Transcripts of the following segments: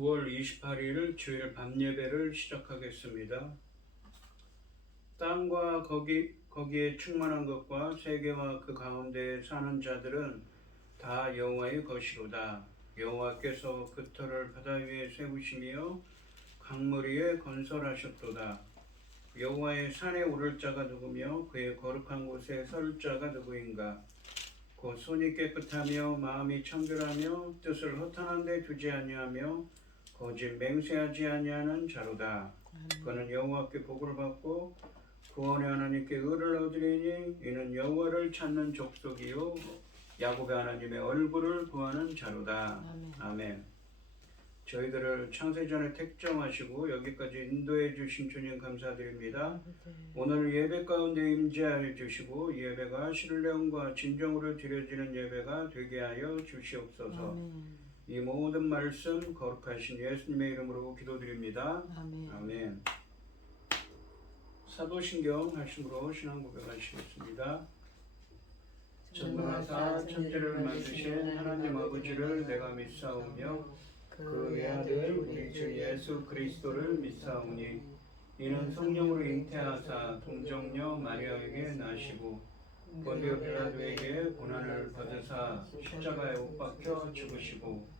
9월 28일 주일 밤 예배를 시작하겠습니다. 땅과 거기 거기에 충만한 것과 세계와 그 가운데 사는 자들은 다 여호와의 것이로다. 여호와께서 그 터를 바다 위에 세우시며 강물 위에 건설하셨도다. 여호와의 산에 오를 자가 누구며 그의 거룩한 곳에 설 자가 누구인가? 곧 손이 깨끗하며 마음이 청결하며 뜻을 허탄한 데 두지 아니하며 거짓 맹세하지 아니하는 자로다. 그는 여호와께 복을 받고 구원의 하나님께 의를 얻으리니 이는 여호와를 찾는 족속이요 야곱의 하나님의 얼굴을 구하는 자로다. 아멘. 아멘. 저희들을 창세전에 택정하시고 여기까지 인도해 주신 주님 감사드립니다. 오늘 예배 가운데 임재하여 주시고 예배가 신뢰음과 진정으로 드려지는 예배가 되게 하여 주시옵소서. 아멘. 이 모든 말씀 거룩하신 예수님의 이름으로 기도드립니다. 아멘. 아멘. 사도신경 하심으로 신앙 고백하시겠습니다. 전능하사 천지를 만드신 하나님 아버지를 내가 믿사오며 그 외아들 우리 주 예수 그리스도를 믿사오니 이는 성령으로 잉태하사 동정녀 마리아에게 나시고 본디오 빌라도에게 고난을 받으사 십자가에 못 박혀 죽으시고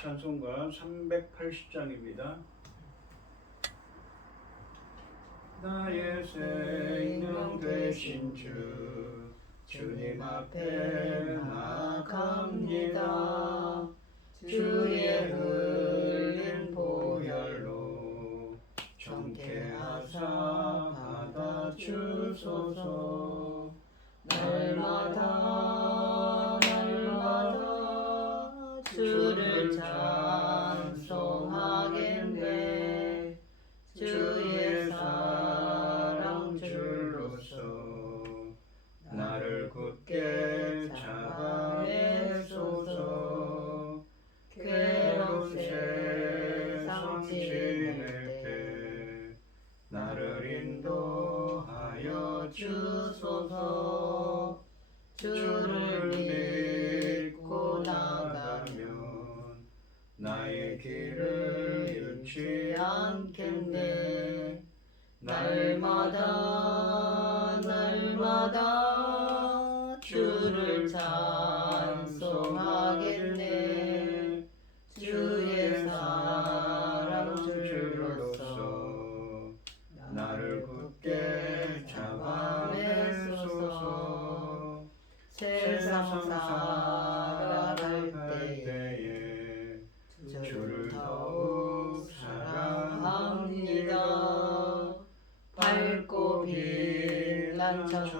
찬송가 380장입니다. 나의 생명 되신 주 주님 앞에 나갑니다. 주의 흘린 보혈로 정케하사 받아주소서 날마다 주를 찬 15.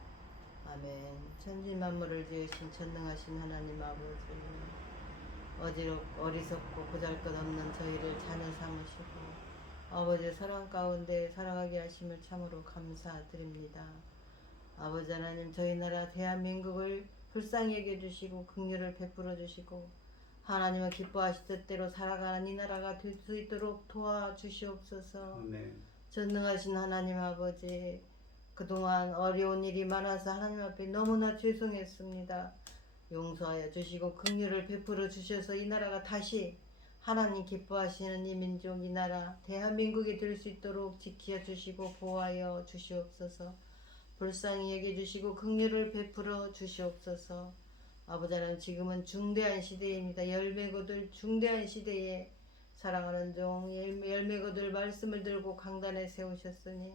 아멘. 천지 만물을 지으신 전능하신 하나님 아버지. 어지럽 어리석고 보잘것없는 저희를 자녀 삼으시고 아버지 사랑 가운데 살아가게 하심을 참으로 감사드립니다. 아버지 하나님 저희 나라 대한민국을 불쌍히 여겨 주시고 긍휼을 베풀어 주시고 하나님은 기뻐하실 뜻대로 살아가는 이 나라가 될 수 있도록 도와주시옵소서. 아멘. 전능하신 하나님 아버지 그동안 어려운 일이 많아서 하나님 앞에 너무나 죄송했습니다. 용서하여 주시고 긍휼을 베풀어 주셔서 이 나라가 다시 하나님 기뻐하시는 이 민족 이 나라 대한민국이 될 수 있도록 지켜 주시고 보호하여 주시옵소서. 불쌍히 여겨 주시고 긍휼을 베풀어 주시옵소서. 아버지 하나님 지금은 중대한 시대입니다. 열매고들 중대한 시대에 사랑하는 종 열매- 열매고들 말씀을 들고 강단에 세우셨으니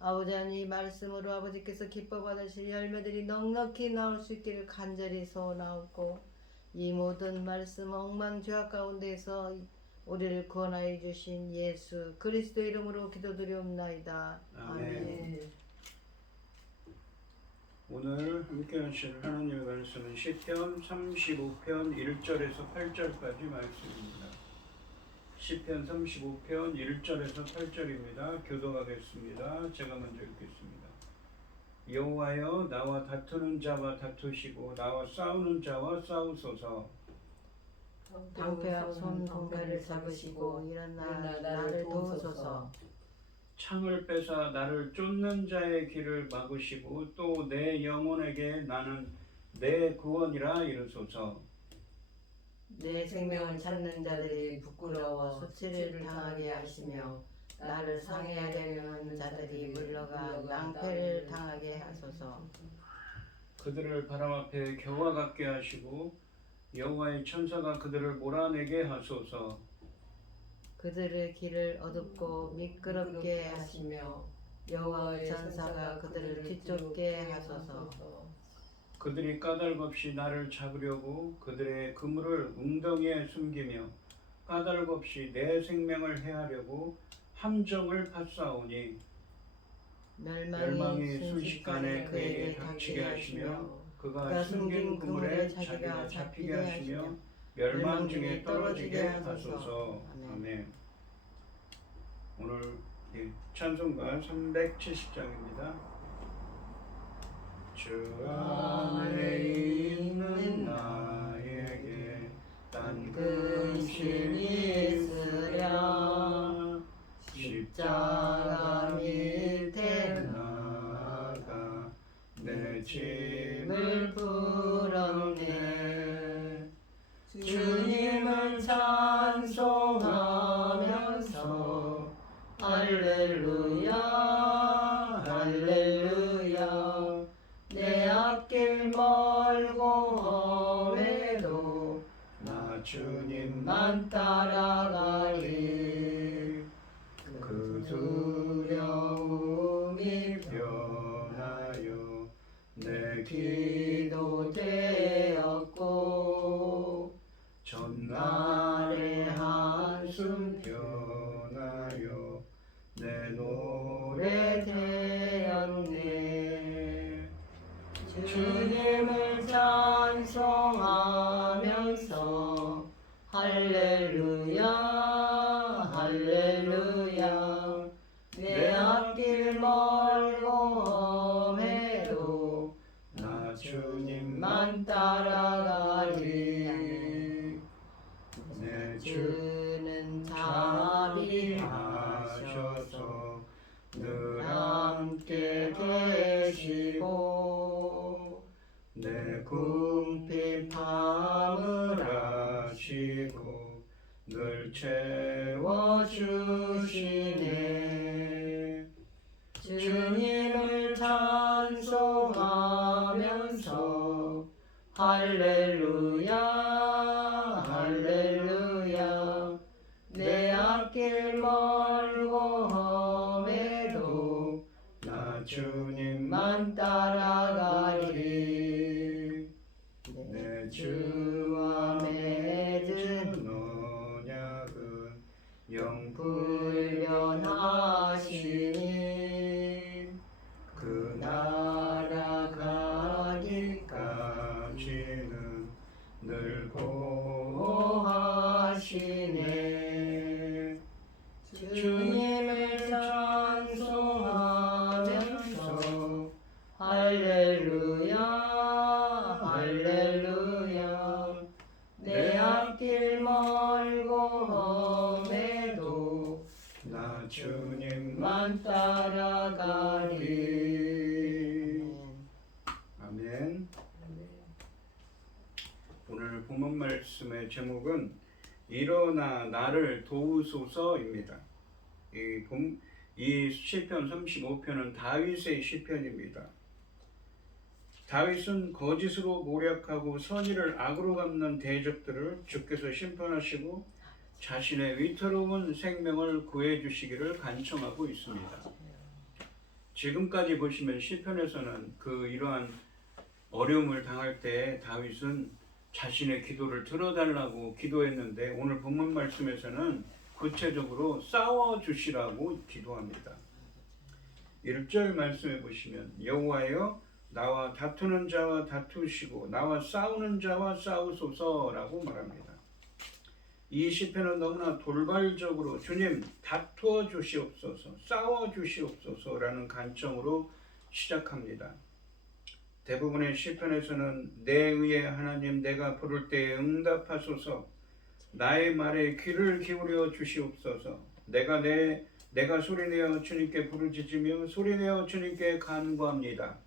아버지 이 말씀으로 아버지께서 기뻐 받으실 열매들이 넉넉히 나올 수 있기를 간절히 소원하옵고 이 모든 말씀 엉망 죄악 가운데서 우리를 구원하여 주신 예수 그리스도 이름으로 기도드리옵나이다. 아멘. 아멘. 오늘 함께 하실 하나님의 말씀은 시편 35편 1절에서 8절까지 말씀입니다. 시편 35편 1절에서 8절입니다. 교도하겠습니다. 제가 먼저 읽겠습니다. 여호와여 나와 다투는 자와 다투시고 나와 싸우는 자와 싸우소서. 방패 앞손 동가를 잡으시고 일어나 나를 도우소서. 창을 빼사 나를 쫓는 자의 길을 막으시고 또 내 영혼에게 나는 내 구원이라 이르소서. 내 생명을 찾는 자들이 부끄러워 수치를 당하게 하시며 나를 상해하려는 자들이 물러가 낭패를 당하게 하소서. 그들을 바람 앞에 겨와 같게 하시고 여호와의 천사가 그들을 몰아내게 하소서. 그들의 길을 어둡고 미끄럽게 하시며 여호와의 천사가 그들을 뒤쫓게 하소서. 그들이 까닭 없이 나를 잡으려고 그들의 그물을 웅덩이에 숨기며 까닭 없이 내 생명을 해하려고 함정을 파싸오니 멸망이 순식간에 그에게 닥치게 하시며 그가 숨긴 그물에 자기가 잡히게 하시며 멸망 중에 떨어지게 하소서. 아멘. 오늘 예, 찬송가 370장입니다. 주 안에 있는 나에게 딴 근심이 있으랴. 십자가 밑에 나가 내 짐을 풀었네. 주님을 찬송하면서 할렐루야 주 나 나를 도우소서입니다. 이, 본, 이 시편 35편은 다윗의 시편입니다. 다윗은 거짓으로 모략하고 선의를 악으로 갚는 대적들을 주께서 심판하시고 자신의 위태로운 생명을 구해 주시기를 간청하고 있습니다. 지금까지 보시면 시편에서는 그 이러한 어려움을 당할 때 다윗은 자신의 기도를 들어달라고 기도했는데 오늘 본문 말씀에서는 구체적으로 싸워 주시라고 기도합니다. 1절 말씀해 보시면 여호와여 나와 다투는 자와 다투시고 나와 싸우는 자와 싸우소서라고 말합니다. 이 시편은 너무나 돌발적으로 주님 다투어 주시옵소서 싸워 주시옵소서라는 간청으로 시작합니다. 대부분의 시편에서는 내 의의 하나님 내가 부를 때에 응답하소서 나의 말에 귀를 기울여 주시옵소서 내가 내 내가 소리내어 주님께 부르짖으며 소리내어 주님께 간구합니다.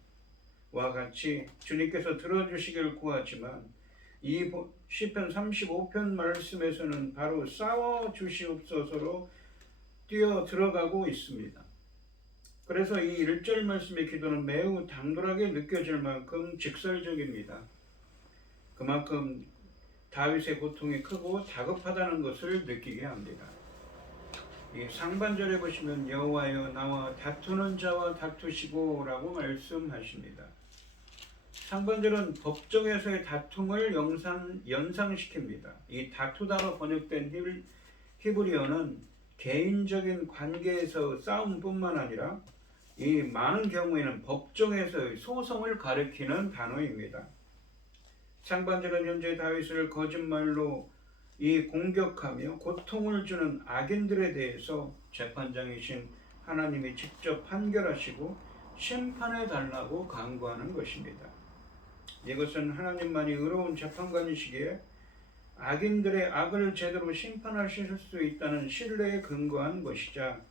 와 같이 주님께서 들어주시길 구하지만 이 보- 시편 35편 말씀에서는 바로 싸워 주시옵소서로 뛰어 들어가고 있습니다. 그래서 이 1절 말씀의 기도는 매우 당돌하게 느껴질 만큼 직설적입니다. 그만큼 다윗의 고통이 크고 다급하다는 것을 느끼게 합니다. 이 상반절에 보시면 여호와여 나와 다투는 자와 다투시고라고 말씀하십니다. 상반절은 법정에서의 다툼을 영상, 연상시킵니다. 이 다투다로 번역된 히브- 히브리어는 개인적인 관계에서 싸움뿐만 아니라 이 많은 경우에는 법정에서의 소송을 가리키는 단어입니다. 상반절은 현재 다윗을 거짓말로 이 공격하며 고통을 주는 악인들에 대해서 재판장이신 하나님이 직접 판결하시고 심판해 달라고 강구하는 것입니다. 이것은 하나님만이 의로운 재판관이시기에 악인들의 악을 제대로 심판하실 수 있다는 신뢰에 근거한 것이자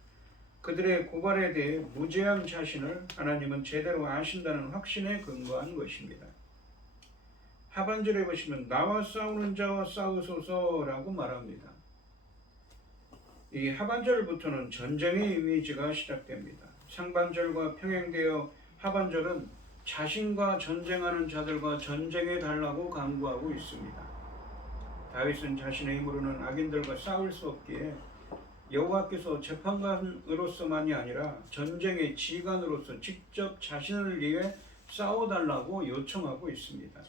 그들의 고발에 대해 무죄한 자신을 하나님은 제대로 아신다는 확신에 근거한 것입니다. 하반절에 보시면 나와 싸우는 자와 싸우소서라고 말합니다. 이 하반절부터는 전쟁의 이미지가 시작됩니다. 상반절과 평행되어 하반절은 자신과 전쟁하는 자들과 전쟁해 달라고 강구하고 있습니다. 다윗은 자신의 힘으로는 악인들과 싸울 수 없기에 여호와께서 재판관으로서만이 아니라 전쟁의 지휘관으로서 직접 자신을 위해 싸워달라고 요청하고 있습니다.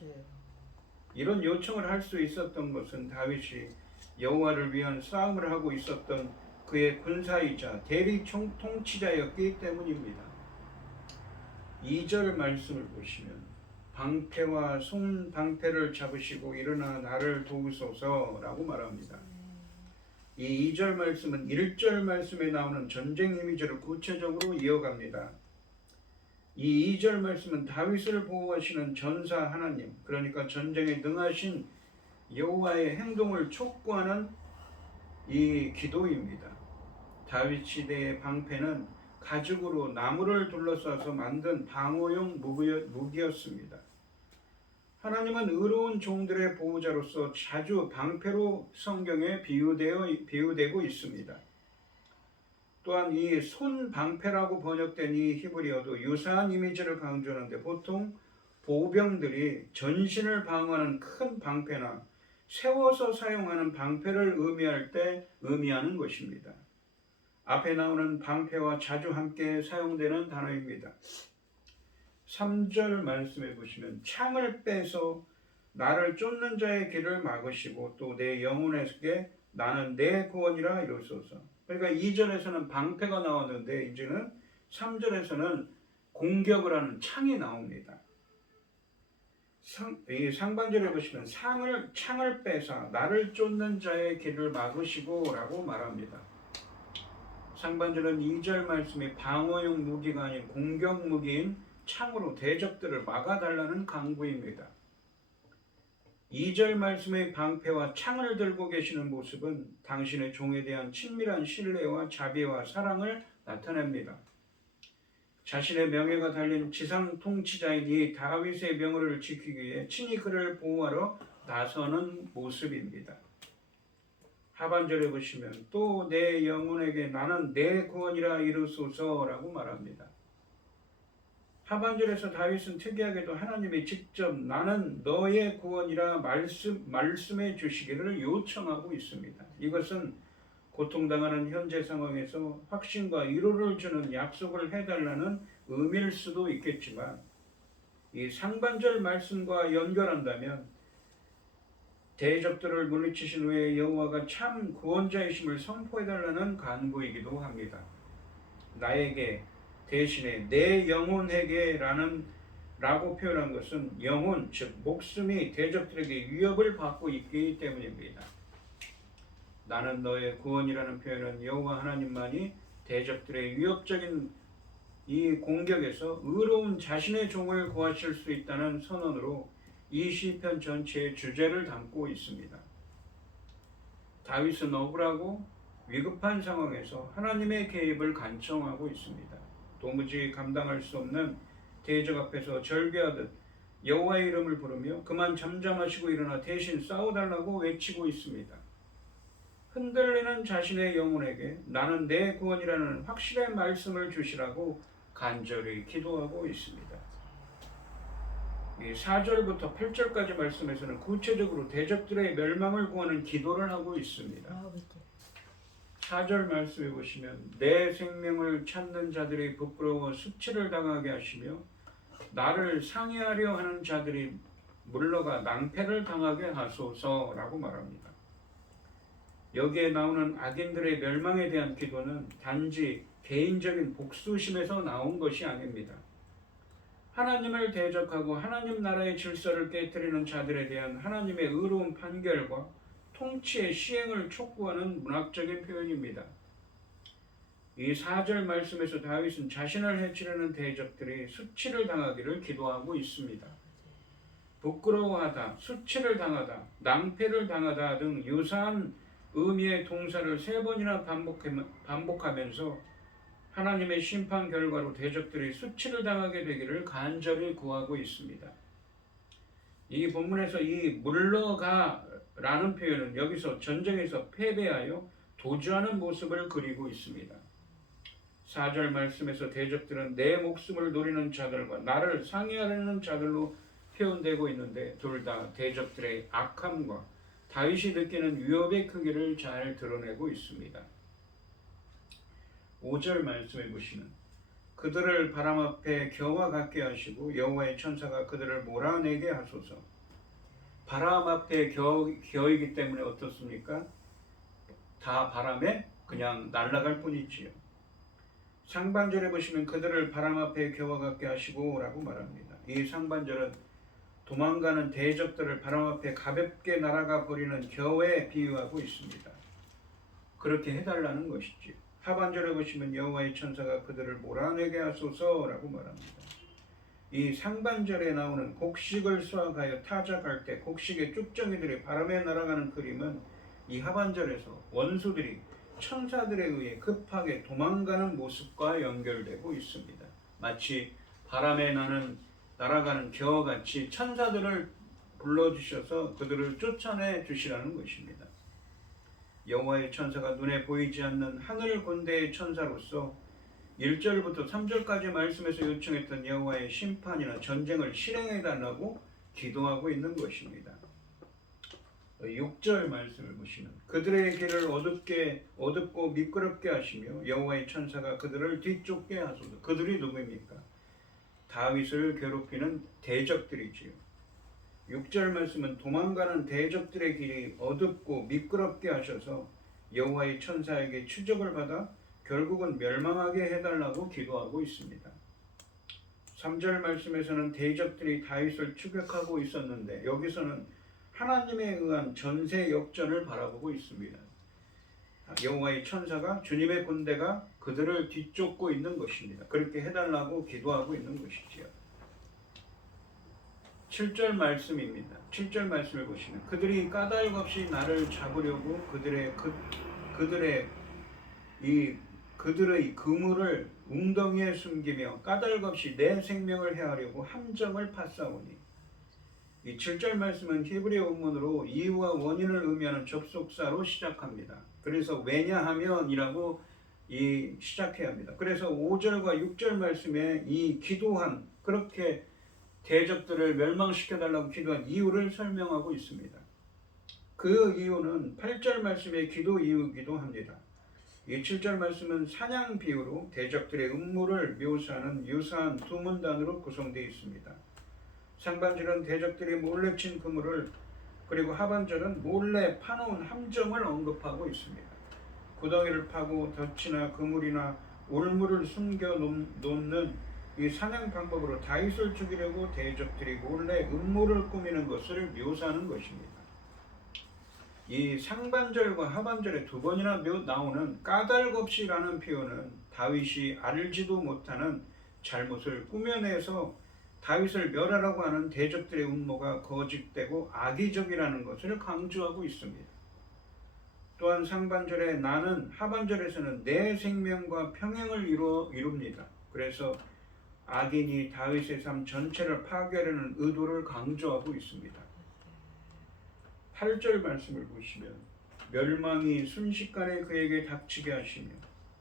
이런 요청을 할 수 있었던 것은 다윗이 여호와를 위한 싸움을 하고 있었던 그의 군사이자 대리 총 통치자였기 때문입니다. 2절 말씀을 보시면 방패와 손 방패를 잡으시고 일어나 나를 도우소서라고 말합니다. 이 2절 말씀은 1절 말씀에 나오는 전쟁 이미지를 구체적으로 이어갑니다. 이 2절 말씀은 다윗을 보호하시는 전사 하나님, 그러니까 전쟁에 능하신 여호와의 행동을 촉구하는 이 기도입니다. 다윗 시대의 방패는 가죽으로 나무를 둘러싸서 만든 방어용 무기였- 무기였습니다. 하나님은 의로운 종들의 보호자로서 자주 방패로 성경에 비유되어 비유되고 있습니다. 또한 이 손 방패라고 번역된 이 히브리어도 유사한 이미지를 강조하는데 보통 보병들이 전신을 방어하는 큰 방패나 세워서 사용하는 방패를 의미할 때 의미하는 것입니다. 앞에 나오는 방패와 자주 함께 사용되는 단어입니다. 3절 말씀해 보시면 창을 빼서 나를 쫓는 자의 길을 막으시고 또 내 영혼에게 나는 내 구원이라 이루소서. 그러니까 2절에서는 방패가 나왔는데 이제는 3절에서는 공격을 하는 창이 나옵니다. 상, 이 상반절에 보시면 상을 창을 빼사 나를 쫓는 자의 길을 막으시고라고 말합니다. 상반절은 2절 말씀이 방어용 무기가 아닌 공격 무기인 창으로 대적들을 막아달라는 강구입니다. 2절 말씀의 방패와 창을 들고 계시는 모습은 당신의 종에 대한 친밀한 신뢰와 자비와 사랑을 나타냅니다. 자신의 명예가 달린 지상 통치자인 이 다윗의 명예를 지키기 위해 친히 그를 보호하러 나서는 모습입니다. 하반절에 보시면 또 내 영혼에게 나는 내 구원이라 이르소서라고 말합니다. 하반절에서 다윗은 특이하게도 하나님이 직접 나는 너의 구원이라 말씀, 말씀해 주시기를 요청하고 있습니다. 이것은 고통당하는 현재 상황에서 확신과 위로를 주는 약속을 해달라는 의미일 수도 있겠지만 이 상반절 말씀과 연결한다면 대적들을 물리치신 후에 여호와가 참 구원자이심을 선포해달라는 간구이기도 합니다. 나에게 대신에 내 영혼에게라는 라고 표현한 것은 영혼 즉 목숨이 대적들에게 위협을 받고 있기 때문입니다. 나는 너의 구원이라는 표현은 여호와 하나님만이 대적들의 위협적인 이 공격에서 의로운 자신의 종을 구하실 수 있다는 선언으로 이 시편 전체의 주제를 담고 있습니다. 다윗은 억울하고 위급한 상황에서 하나님의 개입을 간청하고 있습니다. 도무지 감당할 수 없는 대적 앞에서 절규하듯 여호와의 이름을 부르며 그만 잠잠하시고 일어나 대신 싸워달라고 외치고 있습니다. 흔들리는 자신의 영혼에게 나는 내 구원이라는 확실한 말씀을 주시라고 간절히 기도하고 있습니다. 이 4절부터 8절까지 말씀에서는 구체적으로 대적들의 멸망을 구하는 기도를 하고 있습니다. 아버지 4절 말씀해 보시면 내 생명을 찾는 자들이 부끄러워 수치를 당하게 하시며 나를 상해하려 하는 자들이 물러가 낭패를 당하게 하소서라고 말합니다. 여기에 나오는 악인들의 멸망에 대한 기도는 단지 개인적인 복수심에서 나온 것이 아닙니다. 하나님을 대적하고 하나님 나라의 질서를 깨뜨리는 자들에 대한 하나님의 의로운 판결과 통치의 시행을 촉구하는 문학적인 표현입니다. 이 4절 말씀에서 다윗은 자신을 해치려는 대적들이 수치를 당하기를 기도하고 있습니다. 부끄러워하다, 수치를 당하다, 낭패를 당하다 등 유사한 의미의 동사를 세 번이나 반복하면서 하나님의 심판 결과로 대적들이 수치를 당하게 되기를 간절히 구하고 있습니다. 이 본문에서 이 물러가라는 표현은 여기서 전쟁에서 패배하여 도주하는 모습을 그리고 있습니다. 4절 말씀에서 대적들은 내 목숨을 노리는 자들과 나를 상해하려는 자들로 표현되고 있는데 둘 다 대적들의 악함과 다윗이 느끼는 위협의 크기를 잘 드러내고 있습니다. 5절 말씀해 보시면 그들을 바람 앞에 겨와 같게 하시고 여호와의 천사가 그들을 몰아내게 하소서. 바람 앞에 겨, 겨이기 때문에 어떻습니까? 다 바람에 그냥 날아갈 뿐이지요. 상반절에 보시면 그들을 바람 앞에 겨와 같게 하시고라고 말합니다. 이 상반절은 도망가는 대적들을 바람 앞에 가볍게 날아가 버리는 겨에 비유하고 있습니다. 그렇게 해달라는 것이지요. 하반절에 보시면 여호와의 천사가 그들을 몰아내게 하소서라고 말합니다. 이 상반절에 나오는 곡식을 수확하여 타작할 때 곡식의 쭉정이들이 바람에 날아가는 그림은 이 하반절에서 원수들이 천사들에 의해 급하게 도망가는 모습과 연결되고 있습니다. 마치 바람에 나는 날아가는 겨같이 천사들을 불러주셔서 그들을 쫓아내 주시라는 것입니다. 여호와의 천사가 눈에 보이지 않는 하늘 군대의 천사로서 1절부터 3절까지 말씀에서 요청했던 여호와의 심판이나 전쟁을 실행해 달라고 기도하고 있는 것입니다. 6절 말씀을 보시면 그들의 길을 어둡게 어둡고 미끄럽게 하시며 여호와의 천사가 그들을 뒤쫓게 하소서. 그들이 누구입니까? 다윗을 괴롭히는 대적들이지요. 6절 말씀은 도망가는 대적들의 길이 어둡고 미끄럽게 하셔서 여호와의 천사에게 추적을 받아 결국은 멸망하게 해달라고 기도하고 있습니다. 3절 말씀에서는 대적들이 다윗을 추격하고 있었는데 여기서는 하나님에 의한 전세 역전을 바라보고 있습니다. 여호와의 천사가 주님의 군대가 그들을 뒤쫓고 있는 것입니다. 그렇게 해달라고 기도하고 있는 것이지요. 7절 말씀입니다. 7절 말씀을 보시면 그들이 까닭 없이 나를 잡으려고 그들의 그, 그들의 이 그들의 그물을 웅덩이에 숨기며 까닭 없이 내 생명을 해하려고 함정을 파싸우니 이 7절 말씀은 히브리어 원문으로 이유와 원인을 의미하는 접속사로 시작합니다. 그래서 왜냐하면이라고 이 시작해야 합니다. 그래서 5절과 6절 말씀에 이 기도한 그렇게 대적들을 멸망시켜 달라고 기도한 이유를 설명하고 있습니다. 그 이유는 8절 말씀의 기도 이유이기도 합니다. 이 7절 말씀은 사냥 비유로 대적들의 음모를 묘사하는 유사한 두 문단으로 구성되어 있습니다. 상반절은 대적들이 몰래 친 그물을 그리고 하반절은 몰래 파놓은 함정을 언급하고 있습니다. 구덩이를 파고 덫이나 그물이나 올물을 숨겨 놓- 놓는 이 사냥 방법으로 다윗을 죽이려고 대적들이 몰래 음모를 꾸미는 것을 묘사하는 것입니다. 이 상반절과 하반절에 두 번이나 묘- 나오는 까닭 없이라는 표현은 다윗이 알지도 못하는 잘못을 꾸며내서 다윗을 멸하라고 하는 대적들의 음모가 거짓되고 악의적이라는 것을 강조하고 있습니다. 또한 상반절에 나는 하반절에서는 내 생명과 평행을 이루, 이룹니다. 그래서 악인이 다윗의 삶 전체를 파괴하려는 의도를 강조하고 있습니다. 8절 말씀을 보시면 멸망이 순식간에 그에게 닥치게 하시며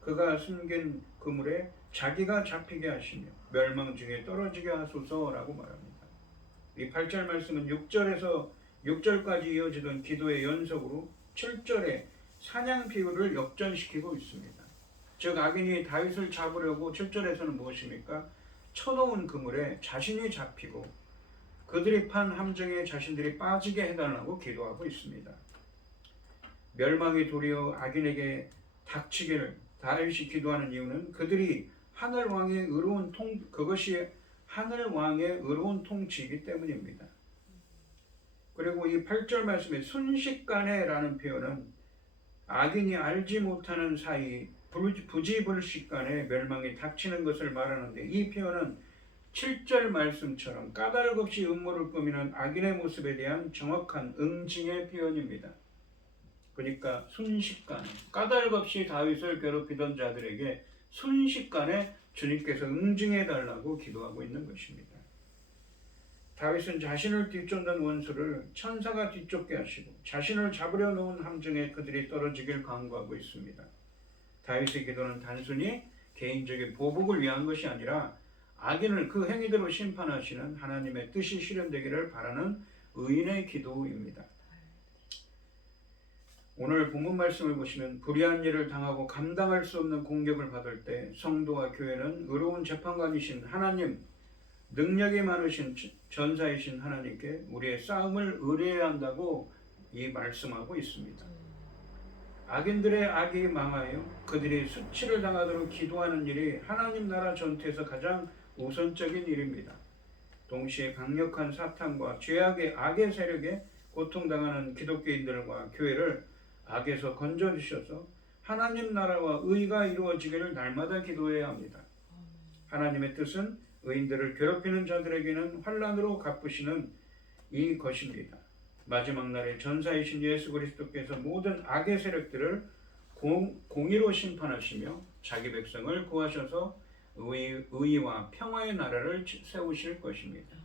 그가 숨긴 그물에 자기가 잡히게 하시며 멸망 중에 떨어지게 하소서라고 말합니다. 이 8절 말씀은 6절에서 6절까지 이어지던 기도의 연속으로 7절에 사냥 비유를 역전시키고 있습니다. 즉 악인이 다윗을 잡으려고 7절에서는 무엇입니까? 쳐놓은 그물에 자신이 잡히고 그들이 판 함정에 자신들이 빠지게 해달라고 기도하고 있습니다. 멸망이 도리어 악인에게 닥치기를 다윗이 기도하는 이유는 그들이 하늘 왕의 의로운 통 그것이 하늘 왕의 의로운 통치이기 때문입니다. 그리고 이 8절 말씀에 순식간에라는 표현은 악인이 알지 못하는 사이 불- 부지불식간에 멸망이 닥치는 것을 말하는데 이 표현은 7절 말씀처럼 까닭 없이 음모를 꾸미는 악인의 모습에 대한 정확한 응징의 표현입니다. 그러니까 순식간에 까닭 없이 다윗을 괴롭히던 자들에게 순식간에 주님께서 응징해 달라고 기도하고 있는 것입니다. 다윗은 자신을 뒤쫓는 원수를 천사가 뒤쫓게 하시고 자신을 잡으려 놓은 함정에 그들이 떨어지길 간구하고 있습니다. 다윗의 기도는 단순히 개인적인 보복을 위한 것이 아니라 악인을 그 행위대로 심판하시는 하나님의 뜻이 실현되기를 바라는 의인의 기도입니다. 오늘 본문 말씀을 보시면 불의한 일을 당하고 감당할 수 없는 공격을 받을 때 성도와 교회는 의로운 재판관이신 하나님, 능력이 많으신 전사이신 하나님께 우리의 싸움을 의뢰해야 한다고 이 말씀하고 있습니다. 악인들의 악이 망하여 그들이 수치를 당하도록 기도하는 일이 하나님 나라 전투에서 가장 우선적인 일입니다. 동시에 강력한 사탄과 죄악의 악의 세력에 고통당하는 기독교인들과 교회를 악에서 건져 주셔서 하나님 나라와 의가 이루어지기를 날마다 기도해야 합니다. 하나님의 뜻은 의인들을 괴롭히는 자들에게는 환란으로 갚으시는 이 것입니다. 마지막 날에 전사이신 예수 그리스도께서 모든 악의 세력들을 공, 공의로 심판하시며 자기 백성을 구하셔서 의, 의와 평화의 나라를 세우실 것입니다.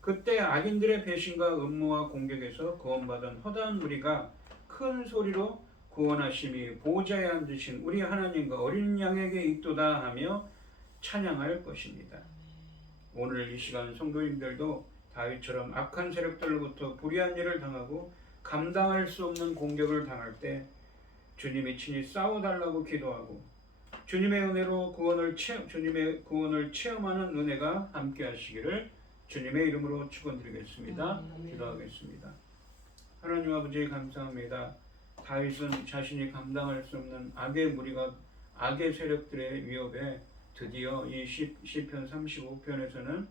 그때 악인들의 배신과 음모와 공격에서 구원받은 허다한 무리가 큰 소리로 구원하심이 보좌에 앉으신 우리 하나님과 어린 양에게 있도다 하며 찬양할 것입니다. 오늘 이 시간 성도님들도 다윗처럼 악한 세력들로부터 불의한 일을 당하고 감당할 수 없는 공격을 당할 때 주님이 친히 싸워달라고 기도하고 주님의 은혜로 구원을 체, 주님의 구원을 체험하는 은혜가 함께하시기를 주님의 이름으로 축원드리겠습니다. 기도하겠습니다. 하나님 아버지 감사합니다. 다윗은 자신이 감당할 수 없는 악의 무리가 악의 세력들의 위협에 드디어 이 시, 시편 35편에서는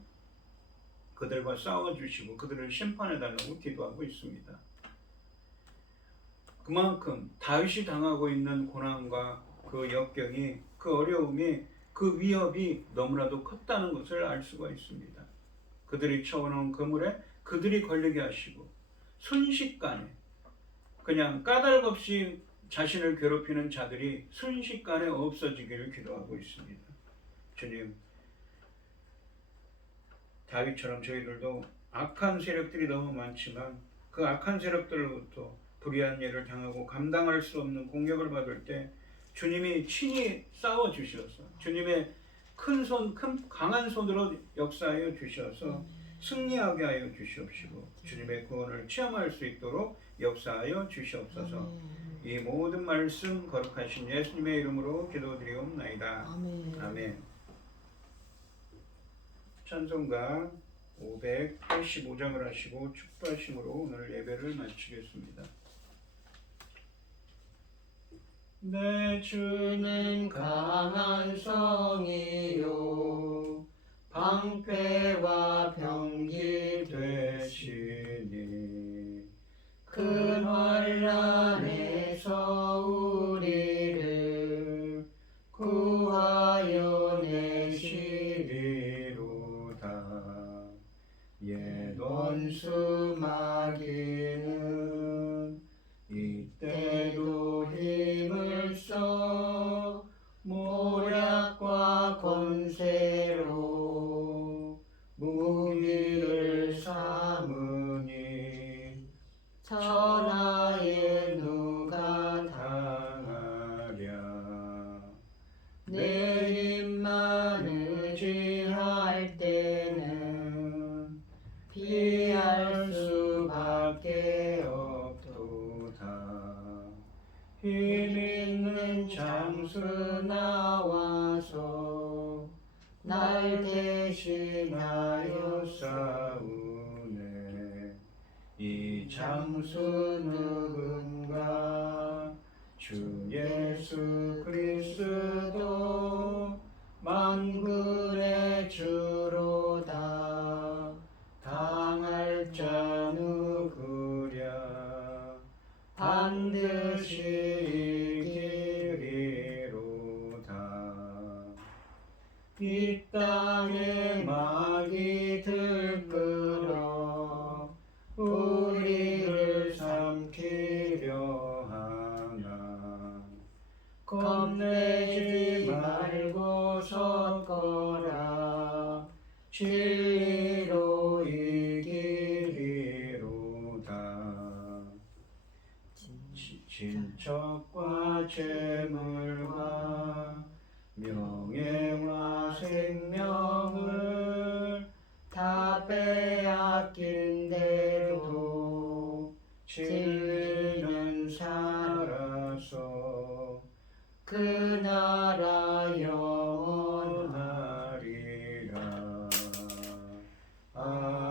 그들과 싸워 주시고 그들을 심판해 달라고 기도하고 있습니다. 그만큼 다윗이 당하고 있는 고난과 그 역경이 그 어려움이 그 위협이 너무나도 컸다는 것을 알 수가 있습니다. 그들이 쳐오는 그물에 그들이 걸리게 하시고 순식간에 그냥 까닭 없이 자신을 괴롭히는 자들이 순식간에 없어지기를 기도하고 있습니다. 주님, 다윗처럼 저희들도 악한 세력들이 너무 많지만 그 악한 세력들로부터 불의한 일을 당하고 감당할 수 없는 공격을 받을 때 주님이 친히 싸워 주셔서 주님의 큰 손, 큰 강한 손으로 역사하여 주셔서 승리하게 하여 주시옵시고 주님의 구원을 체험할 수 있도록 역사하여 주시옵소서. 이 모든 말씀 거룩하신 예수님의 이름으로 기도드리옵나이다. 아멘. 아멘. 찬송가 585장을 하시고 축도하심으로 오늘 예배를 마치겠습니다. 내 주는 강한 성이요. 방패와 병기 되시니 큰 환란에서 우리를 구하여 내시리로다. 옛 원수 마귀는 이때도 힘을 써 모략과 권세 나와서 날 대신하여 싸우네. 이 장수 누군가 주 예수 그리스도 그 나라 영원하리라 아멘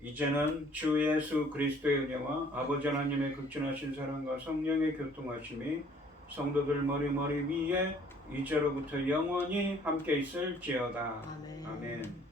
이제는 주 예수 그리스도의 은혜와 아버지 하나님의 극진하신 사랑과 성령의 교통하심이 성도들 머리머리 위에 이제로부터 영원히 함께 있을지어다 아멘. 아멘.